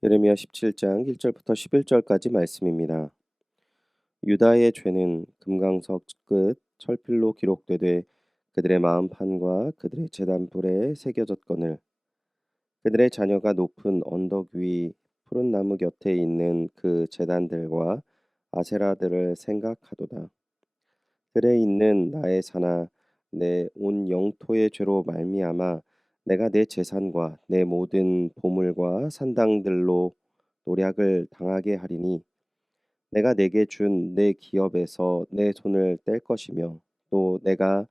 예레미야 17장 1절부터 11절까지 말씀입니다. 유다의 죄는 금강석 끝 철필로 기록되되 그들의 마음판과 그들의 제단불에 새겨졌거늘 그들의 자녀가 높은 언덕 위 푸른 나무 곁에 있는 그 제단들과 아세라들을 생각하도다. 들에 있는 나의 산하 내 온 영토의 죄로 말미암아 내가 내 재산과 내 모든 보물과 산당들로 노략을 당하게 하리니 내가 내게 준 내 기업에서 내 손을 뗄 것이며 또 내가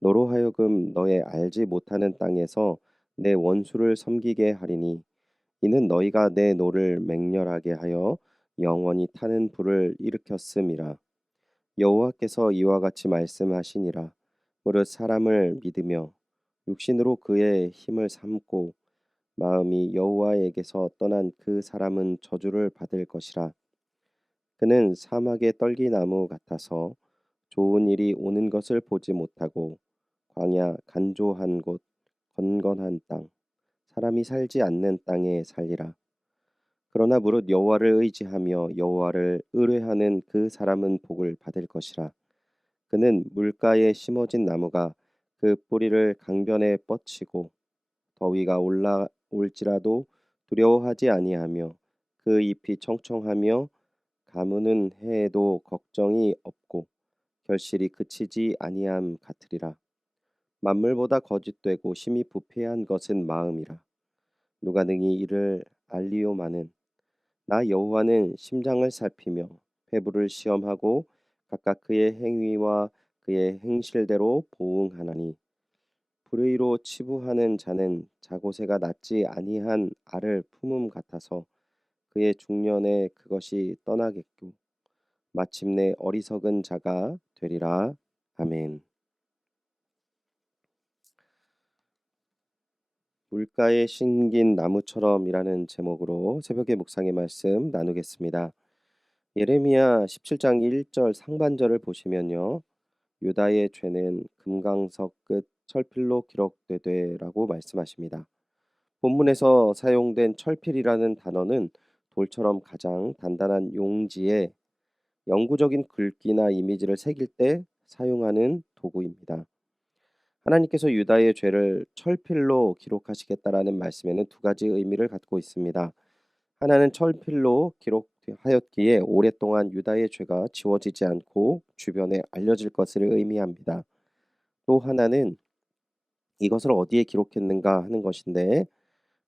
너로 하여금 너의 알지 못하는 땅에서 내 원수를 섬기게 하리니 이는 너희가 내 노를 맹렬하게 하여 영원히 타는 불을 일으켰음이라. 여호와께서 이와 같이 말씀하시니라. 무릇 사람을 믿으며 육신으로 그의 힘을 삼고 마음이 여호와에게서 떠난 그 사람은 저주를 받을 것이라. 그는 사막의 떨기나무 같아서 좋은 일이 오는 것을 보지 못하고 광야 간조한 곳 건건한 땅 사람이 살지 않는 땅에 살리라. 그러나 무릇 여호와를 의지하며 여호와를 의뢰하는 그 사람은 복을 받을 것이라. 그는 물가에 심어진 나무가 그 뿌리를 강변에 뻗치고 더위가 올라올지라도 두려워하지 아니하며 그 잎이 청청하며 가무는 해에도 걱정이 없고 결실이 그치지 아니함 같으리라. 만물보다 거짓되고 심히 부패한 것은 마음이라. 누가 능히 이를 알리오마는 나 여호와는 심장을 살피며 배부를 시험하고 각각 그의 행위와 그의 행실대로 보응하나니 불의로 치부하는 자는 자고새가 낫지 아니한 알을 품음 같아서 그의 중년에 그것이 떠나겠고 마침내 어리석은 자가 되리라. 아멘. 물가에 심긴 나무처럼이라는 제목으로 새벽의 묵상의 말씀 나누겠습니다. 예레미야 17장 1절 상반절을 보시면요. 유다의 죄는 금강석 끝 철필로 기록되되라고 말씀하십니다. 본문에서 사용된 철필이라는 단어는 돌처럼 가장 단단한 용지에 영구적인 글귀나 이미지를 새길 때 사용하는 도구입니다. 하나님께서 유다의 죄를 철필로 기록하시겠다라는 말씀에는 두 가지 의미를 갖고 있습니다. 하나는 철필로 기록하였기에 오랫동안 유다의 죄가 지워지지 않고 주변에 알려질 것을 의미합니다. 또 하나는 이것을 어디에 기록했는가 하는 것인데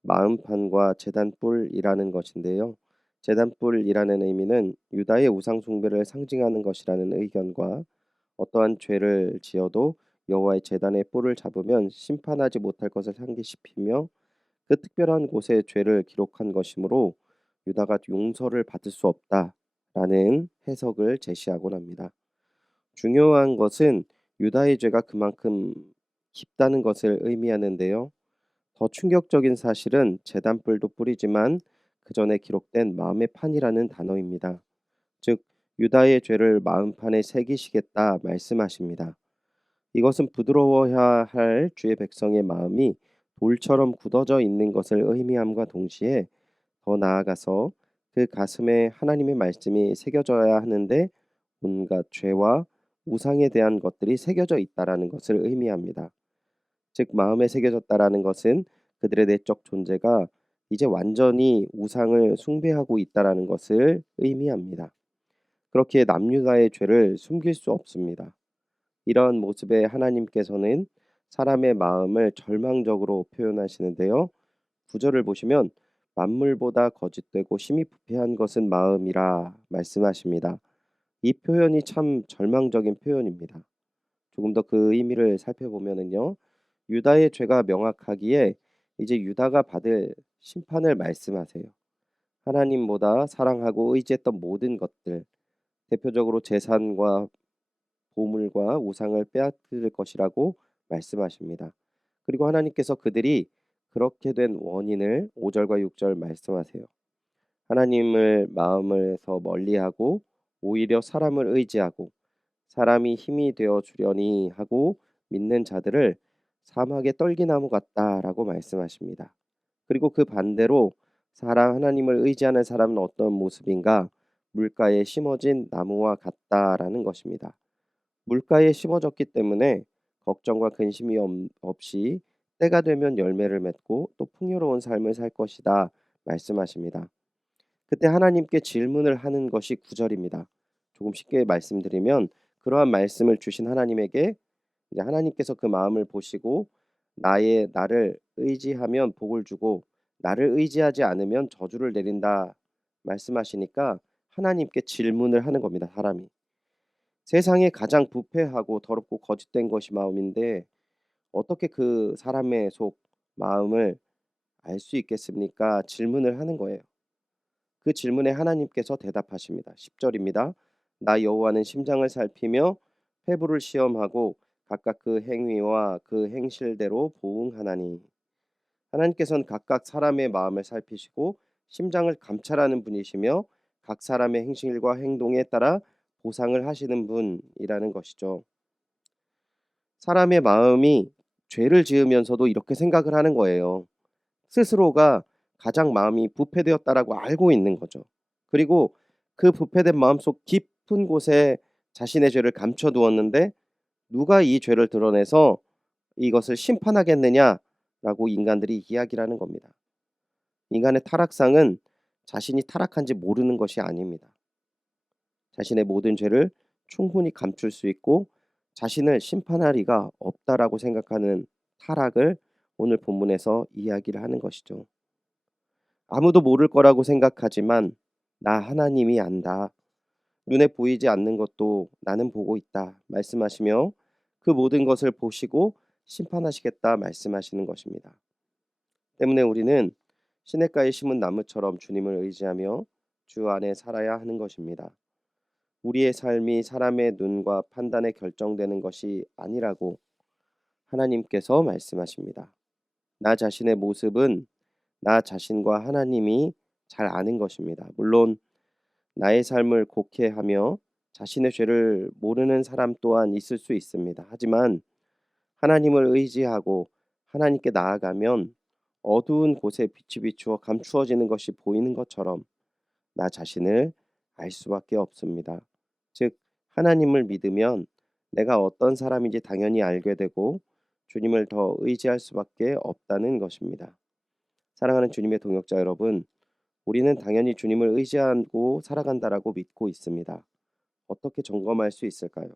마음판과 제단뿔이라는 것인데요. 제단뿔이라는 의미는 유다의 우상 숭배를 상징하는 것이라는 의견과 어떠한 죄를 지어도 여호와의 제단의 뿔을 잡으면 심판하지 못할 것을 상기시키며 그 특별한 곳에 죄를 기록한 것이므로 유다가 용서를 받을 수 없다라는 해석을 제시하곤 합니다. 중요한 것은 유다의 죄가 그만큼 깊다는 것을 의미하는데요. 더 충격적인 사실은 제단뿔도 뿔이지만 그 전에 기록된 마음의 판이라는 단어입니다. 즉 유다의 죄를 마음판에 새기시겠다 말씀하십니다. 이것은 부드러워야 할 주의 백성의 마음이 돌처럼 굳어져 있는 것을 의미함과 동시에 더 나아가서 그 가슴에 하나님의 말씀이 새겨져야 하는데 온갖 죄와 우상에 대한 것들이 새겨져 있다라는 것을 의미합니다. 즉 마음에 새겨졌다라는 것은 그들의 내적 존재가 이제 완전히 우상을 숭배하고 있다라는 것을 의미합니다. 그렇기에 남유다의 죄를 숨길 수 없습니다. 이러한 모습에 하나님께서는 사람의 마음을 절망적으로 표현하시는데요. 구절을 보시면 만물보다 거짓되고 심히 부패한 것은 마음이라 말씀하십니다. 이 표현이 참 절망적인 표현입니다. 조금 더 그 의미를 살펴보면은요. 유다의 죄가 명확하기에 이제 유다가 받을 심판을 말씀하세요. 하나님보다 사랑하고 의지했던 모든 것들, 대표적으로 재산과 보물과 우상을 빼앗길 것이라고 말씀하십니다. 그리고 하나님께서 그들이 그렇게 된 원인을 5절과 6절 말씀하세요. 하나님을 마음에서 멀리하고 오히려 사람을 의지하고 사람이 힘이 되어 주려니 하고 믿는 자들을 사막의 떨기나무 같다라고 말씀하십니다. 그리고 그 반대로 하나님을 의지하는 사람은 어떤 모습인가? 물가에 심어진 나무와 같다라는 것입니다. 물가에 심어졌기 때문에 걱정과 근심이 없이 때가 되면 열매를 맺고 또 풍요로운 삶을 살 것이다 말씀하십니다. 그때 하나님께 질문을 하는 것이 9절입니다. 조금 쉽게 말씀드리면 그러한 말씀을 주신 하나님에게 이제 하나님께서 그 마음을 보시고 나를 의지하면 복을 주고 나를 의지하지 않으면 저주를 내린다 말씀하시니까 하나님께 질문을 하는 겁니다. 사람이. 세상에 가장 부패하고 더럽고 거짓된 것이 마음인데 어떻게 그 사람의 속 마음을 알 수 있겠습니까? 질문을 하는 거예요. 그 질문에 하나님께서 대답하십니다. 10절입니다. 나 여호와는 심장을 살피며 회부를 시험하고 각각 그 행위와 그 행실대로 보응하나니. 하나님께서는 각각 사람의 마음을 살피시고 심장을 감찰하는 분이시며 각 사람의 행실과 행동에 따라 보상을 하시는 분이라는 것이죠. 사람의 마음이 죄를 지으면서도 이렇게 생각을 하는 거예요. 스스로가 가장 마음이 부패되었다라고 알고 있는 거죠. 그리고 그 부패된 마음속 깊은 곳에 자신의 죄를 감춰 두었는데 누가 이 죄를 드러내서 이것을 심판하겠느냐라고 인간들이 이야기를 하는 겁니다. 인간의 타락상은 자신이 타락한지 모르는 것이 아닙니다. 자신의 모든 죄를 충분히 감출 수 있고 자신을 심판할 리가 없다라고 생각하는 타락을 오늘 본문에서 이야기를 하는 것이죠. 아무도 모를 거라고 생각하지만 나 하나님이 안다. 눈에 보이지 않는 것도 나는 보고 있다. 말씀하시며 그 모든 것을 보시고 심판하시겠다 말씀하시는 것입니다. 때문에 우리는 시냇가에 심은 나무처럼 주님을 의지하며 주 안에 살아야 하는 것입니다. 우리의 삶이 사람의 눈과 판단에 결정되는 것이 아니라고 하나님께서 말씀하십니다. 나 자신의 모습은 나 자신과 하나님이 잘 아는 것입니다. 물론 나의 삶을 곡해하며 자신의 죄를 모르는 사람 또한 있을 수 있습니다. 하지만 하나님을 의지하고 하나님께 나아가면 어두운 곳에 빛이 비추어 감추어지는 것이 보이는 것처럼 나 자신을 알 수밖에 없습니다. 즉 하나님을 믿으면 내가 어떤 사람인지 당연히 알게 되고 주님을 더 의지할 수밖에 없다는 것입니다. 사랑하는 주님의 동역자 여러분, 우리는 당연히 주님을 의지하고 살아간다라고 믿고 있습니다. 어떻게 점검할 수 있을까요?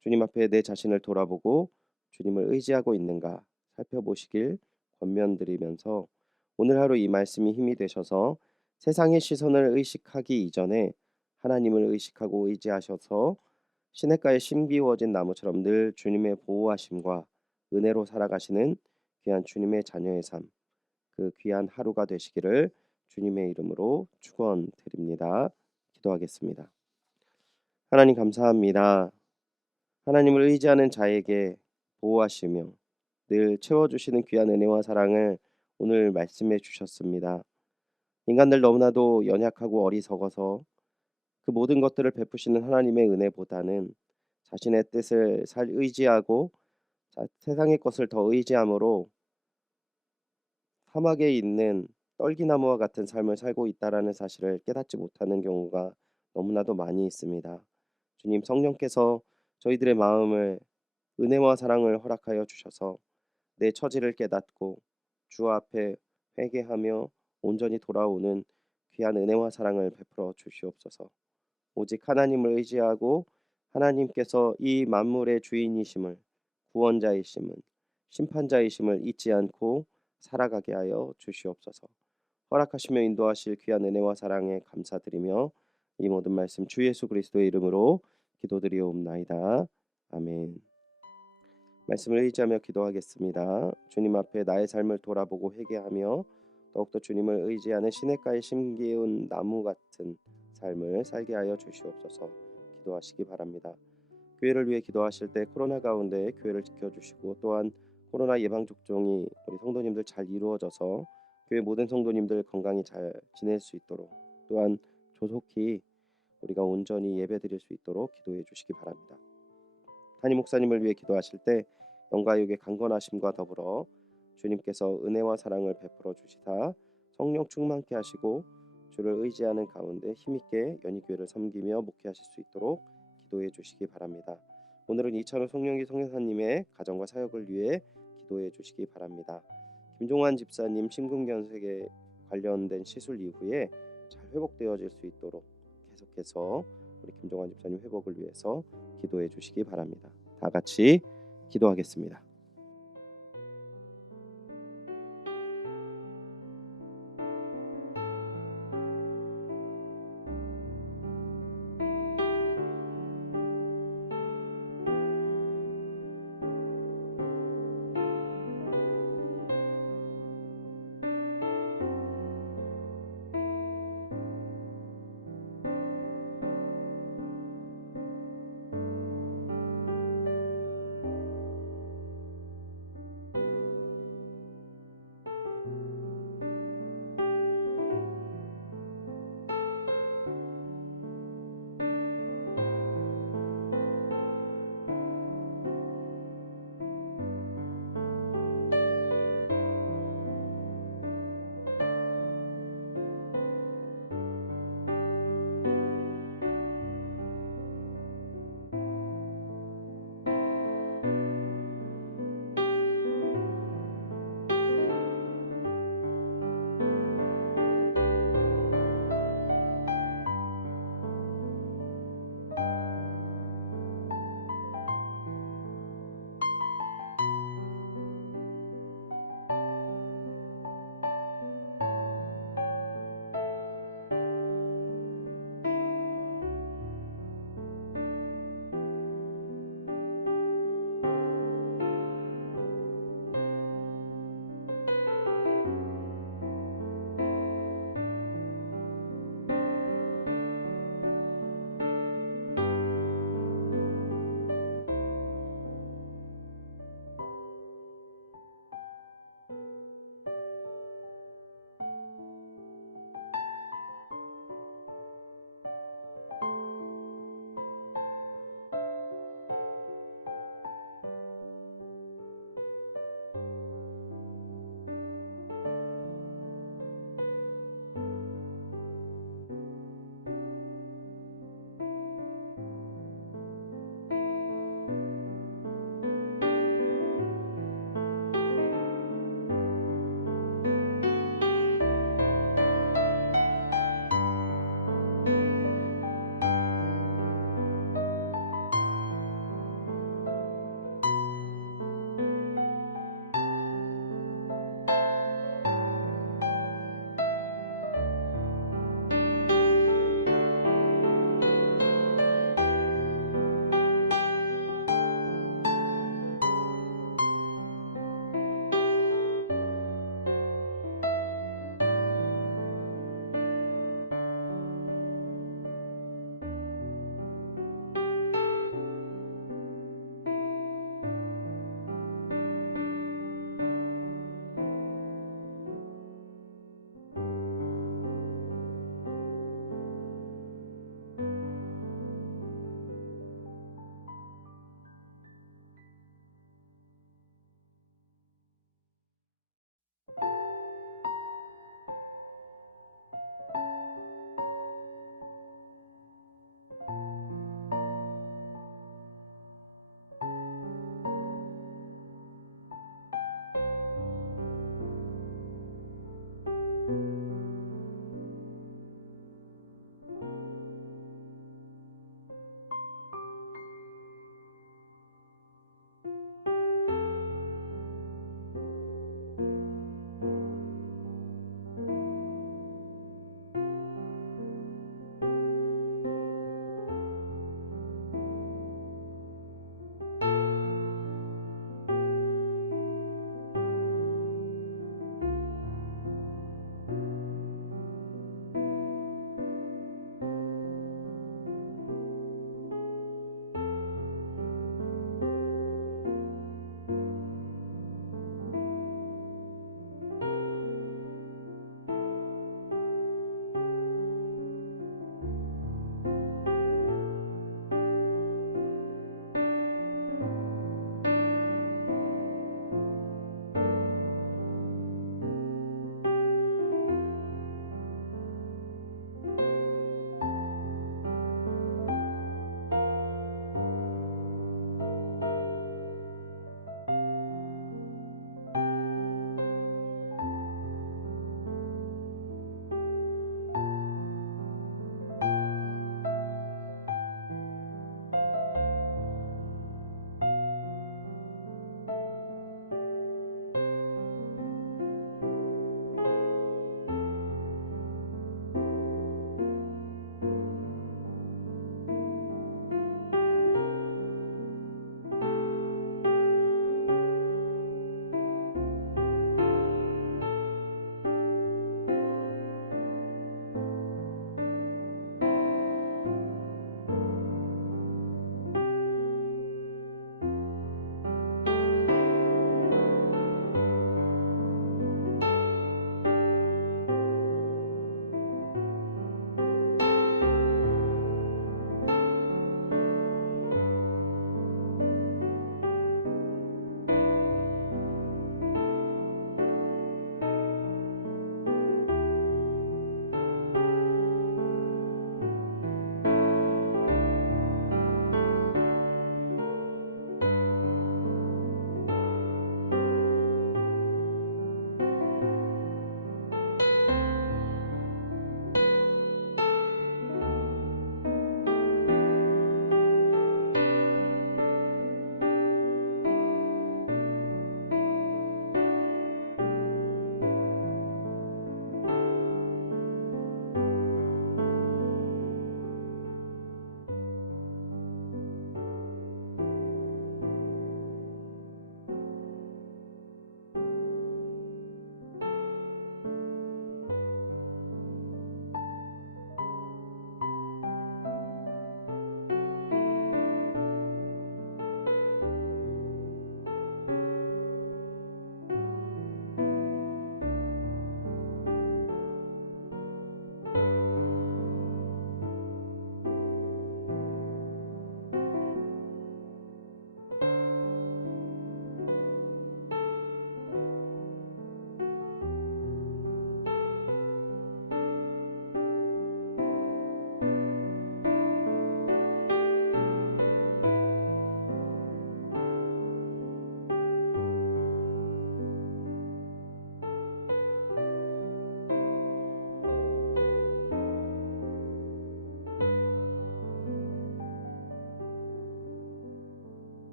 주님 앞에 내 자신을 돌아보고 주님을 의지하고 있는가 살펴보시길 권면드리면서 오늘 하루 이 말씀이 힘이 되셔서 세상의 시선을 의식하기 이전에 하나님을 의식하고 의지하셔서 시냇가에 심기워진 나무처럼 늘 주님의 보호하심과 은혜로 살아가시는 귀한 주님의 자녀의 삶, 그 귀한 하루가 되시기를 주님의 이름으로 축원드립니다. 기도하겠습니다. 하나님 감사합니다. 하나님을 의지하는 자에게 보호하시며 늘 채워주시는 귀한 은혜와 사랑을 오늘 말씀해 주셨습니다. 인간들 너무나도 연약하고 어리석어서 그 모든 것들을 베푸시는 하나님의 은혜보다는 자신의 뜻을 의지하고 세상의 것을 더 의지함으로 사막에 있는 떨기나무와 같은 삶을 살고 있다라는 사실을 깨닫지 못하는 경우가 너무나도 많이 있습니다. 주님 성령께서 저희들의 마음을 은혜와 사랑을 허락하여 주셔서 내 처지를 깨닫고 주 앞에 회개하며 온전히 돌아오는 귀한 은혜와 사랑을 베풀어 주시옵소서. 오직 하나님을 의지하고 하나님께서 이 만물의 주인이심을 구원자이심을 심판자이심을 잊지 않고 살아가게 하여 주시옵소서. 허락하시며 인도하실 귀한 은혜와 사랑에 감사드리며 이 모든 말씀 주 예수 그리스도의 이름으로 기도드리옵나이다. 아멘. 말씀을 의지하며 기도하겠습니다. 주님 앞에 나의 삶을 돌아보고 회개하며 더욱더 주님을 의지하는 시냇가에 심기운 나무 같은 삶을 살게 하여 주시옵소서. 기도하시기 바랍니다. 교회를 위해 기도하실 때 코로나 가운데 교회를 지켜주시고 또한 코로나 예방 접종이 우리 성도님들 잘 이루어져서 교회 모든 성도님들 건강히 잘 지낼 수 있도록 또한 조속히 우리가 온전히 예배드릴 수 있도록 기도해 주시기 바랍니다. 담임 목사님을 위해 기도하실 때 영과 육의 강건하심과 더불어 주님께서 은혜와 사랑을 베풀어 주시사 성령 충만케 하시고 주를 의지하는 가운데 힘있게 연희교회를 섬기며 목회하실 수 있도록 기도해 주시기 바랍니다. 오늘은 이찬호 송영기 선교사님의 가정과 사역을 위해 기도해 주시기 바랍니다. 김종환 집사님 심근경색에 관련된 시술 이후에 잘 회복되어질 수 있도록 계속해서 우리 김종환 집사님 회복을 위해서 기도해 주시기 바랍니다. 다 같이 기도하겠습니다.